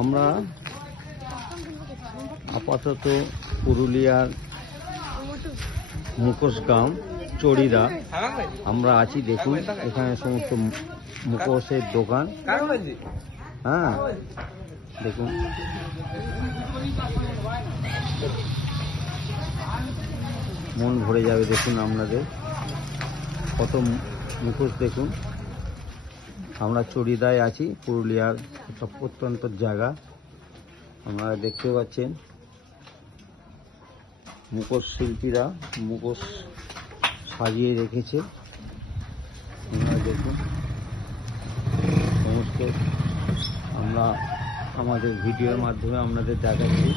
আমরা আপাতত পুরুলিয়ার মুখোশগ্রাম চড়িদা আমরা আছি। দেখুন এখানে সমস্ত মুখোশের দোকান। হ্যাঁ দেখুন মন ভরে যাবে। দেখুন আপনাদের কত মুখোশ। দেখুন আমরা চড়িদায় আছি, পুরুলিয়ার একটা প্রত্যন্ত জায়গা। আপনারা দেখতে পাচ্ছেন মুখোশ শিল্পীরা মুখোশ সাজিয়ে রেখেছে। আপনারা দেখুন সমস্ত আমরা আমাদের ভিডিওর মাধ্যমে আপনাদের দেখাচ্ছি।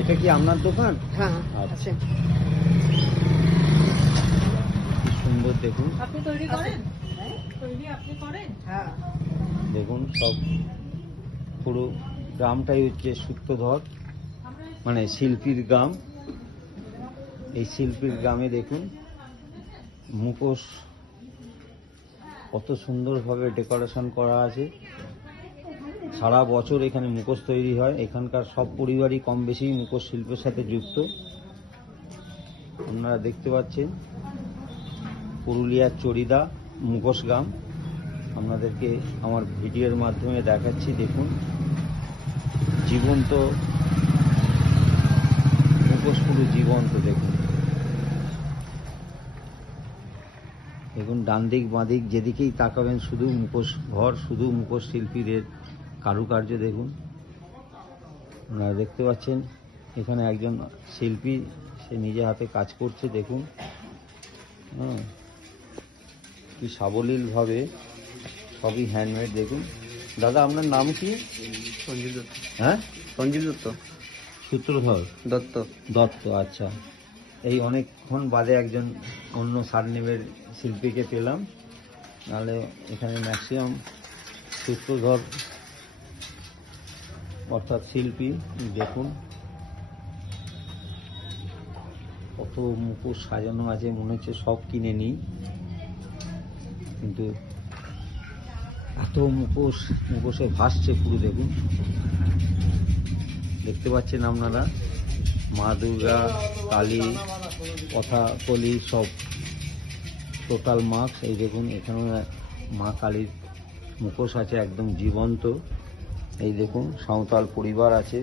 এটা কি আপনার দোকান? হ্যাঁ আচ্ছা, কি সুন্দর। দেখুন আপনি তৈরি করেন? তৈরি আপনি করেন? হ্যাঁ দেখুন সব পুরো গ্রামটাই হচ্ছে সূত্রধর, মানে শিল্পীর গ্রাম। এই শিল্পীর গ্রামে দেখুন মুখোশ কত সুন্দরভাবে ডেকোরেশন করা আছে। সারা বছর এখানে মুখোশ তৈরি হয়। এখানকার সব পরিবারই কম বেশি মুখোশ শিল্পের সাথে যুক্ত। আপনারা দেখতে পাচ্ছেন পুরুলিয়ার চড়িদা মুখোশ গ্রাম। আপনাদেরকে আমার ভিডিওর মাধ্যমে দেখাচ্ছি। দেখুন জীবন্ত মুখোশ, পুরো জীবন্ত। দেখুন দেখুন ডান দিক বাঁ দিক যেদিকেই তাকাবেন শুধু মুখোশ ঘর, শুধু মুখোশ শিল্পীদের কারুকার্য। দেখুন আপনারা দেখতে পাচ্ছেন এখানে একজন শিল্পী, সে নিজে হাতে কাজ করছে। দেখুন হ্যাঁ কি সাবলীলভাবে, সবই হ্যান্ডমেড। দেখুন দাদা আপনার নাম কি? সঞ্জীব দত্ত। হ্যাঁ সঞ্জীব দত্ত। সূত্রধর দত্ত। দত্ত, আচ্ছা। এই অনেকক্ষণ বাদে একজন অন্য সারনেমের শিল্পীকে পেলাম, নাহলে এখানে ম্যাক্সিমাম সূত্রধর অর্থাৎ শিল্পী। দেখুন কত মুখোশ সাজানো আছে, মনে হচ্ছে সব কিনে নিই, কিন্তু এত মুখোশে ভাসছে পুরো। দেখুন দেখতে পাচ্ছেন আপনারা মা দুর্গা, কালী, কথাকলি সব টোটাল মার্কস। এই দেখুন এখানে মা কালীর মুখোশ আছে একদম জীবন্ত। এই দেখুন সাঁওতাল পরিবার আছে,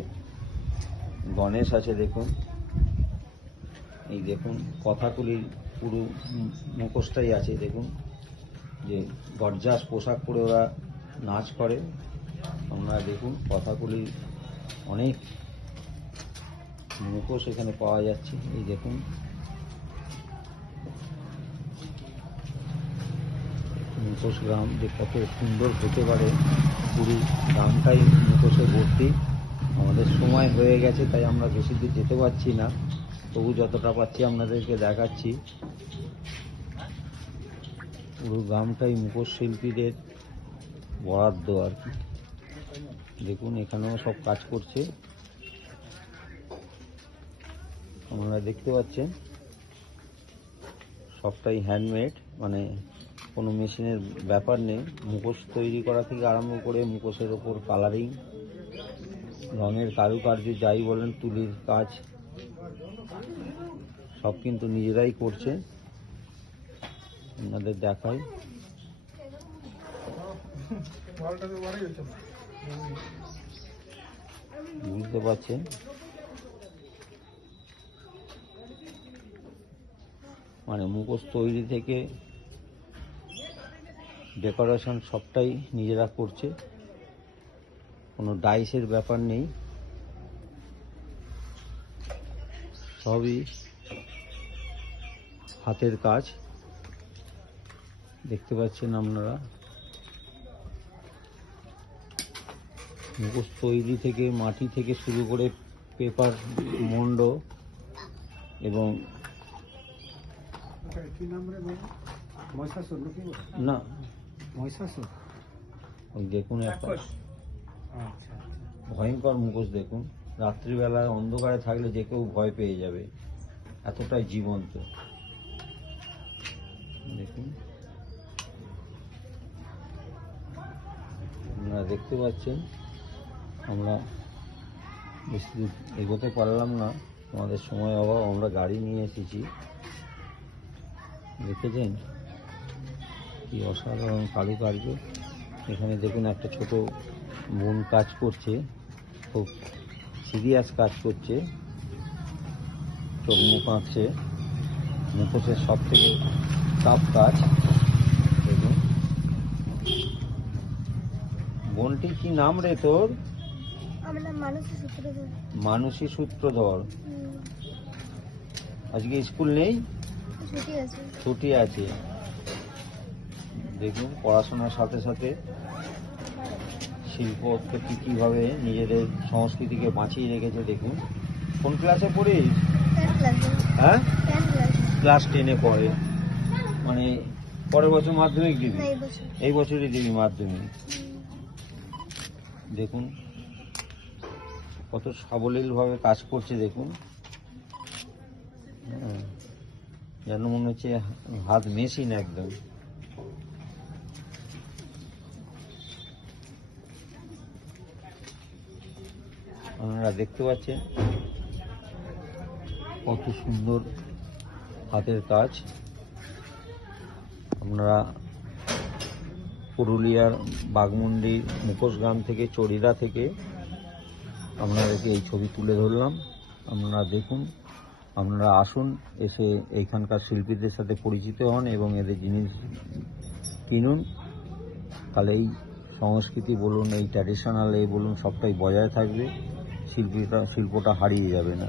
গণেশ আছে। দেখুন এই দেখুন কথাকলির পুরো মুখোশটাই আছে। দেখুন যে গর্জাস পোশাক পরে ওরা নাচ করে। আপনারা দেখুন কথাকলির অনেক মুখোশ এখানে পাওয়া যাচ্ছে। এই দেখুন মুখোশ গ্রাম যে কত সুন্দর হতে পারে, পুরো গ্রামটাই মুখোশে ভর্তি। আমাদের সময় হয়ে গেছে তাই আমরা বেশি দূর যেতে পারছি না, তবু যতটা পাচ্ছি আপনাদেরকে দেখাচ্ছি। পুরো গ্রামটাই মুখোশ শিল্পীদের বরাদ্দ আর কি। দেখুন এখানেও সব কাজ করছে, আপনারা দেখতে পাচ্ছেন সবটাই হ্যান্ডমেড, মানে কোনো মেশিনের ব্যাপার নেই। মুখোশ তৈরি করা থেকে আরম্ভ করে মুখোশের ওপর কালারিং, রঙের কারুকার্য যাই বলেন, তুলির কাজ, সব কিন্তু নিজেরাই করছে। আপনাদের দেখাই, বুঝতে পারছেন মানে মুখোশ তৈরি থেকে ডেকোরেশন সবটাই নিজেরা করছে, কোনো ডাইসের ব্যাপার নেই, সবই হাতের কাজ। দেখতে পাচ্ছেন আপনারা মুখোশ তৈরি থেকে মাটি থেকে শুরু করে পেপার মন্ড এবং না ওই দেখুন একটা ভয়ঙ্কর মুখোশ। দেখুন রাত্রিবেলায় অন্ধকারে থাকলে যে কেউ ভয় পেয়ে যাবে, এতটাই জীবন্ত। দেখুন আপনারা দেখতে পাচ্ছেন আমরা বেশি দূর এগোতে পারলাম না, আমাদের সময় অভাব, আমরা গাড়ি নিয়ে এসেছি। দেখেছেন কি অসাধারণ কারুকার্য। এখানে দেখুন একটা ছোট বোন কাজ করছে, খুব সিরিয়াস কাজ করছে, চোখ মুখ আঁকছে, মুখোশের সব থেকে টাফ কাজ। দেখুন বোনটি কি নাম রে তোর? আমার নাম মানসী সূত্রধর। মানসী সূত্রধর। আজকে স্কুল নেই, ছুটি আছে। ছুটি আছে। দেখুন পড়াশোনার সাথে সাথে শিল্পকে কীভাবে নিজেদের সংস্কৃতিকে বাঁচিয়ে রেখেছে। দেখুন কোন ক্লাসে পড়িস? 10 ক্লাসে। হ্যাঁ, 10 ক্লাস। ক্লাস 10-এ পড়ে। মানে পরের বছর মাধ্যমিক দিবি? না, এই বছর। এই বছরই দিবি মাধ্যমিক। দেখুন কত সাবলীলভাবে কাজ করছে। দেখুন হ্যাঁ, যেন মনে হচ্ছে হাত মেশিন একদম। আপনারা দেখতে পাচ্ছেন কত সুন্দর হাতের কাজ। আপনারা পুরুলিয়ার বাঘমুন্ডি মুখোশ গ্রাম থেকে, চড়িদা থেকে আপনাদেরকে এই ছবি তুলে ধরলাম। আপনারা দেখুন, আপনারা আসুন, এসে এইখানকার শিল্পীদের সাথে পরিচিত হন এবং এদের জিনিস কিনুন। তাহলে এই সংস্কৃতি বলুন, এই ট্র্যাডিশনাল বলুন, সবটাই বজায় থাকবে, শিল্পটা হারিয়ে যাবে না।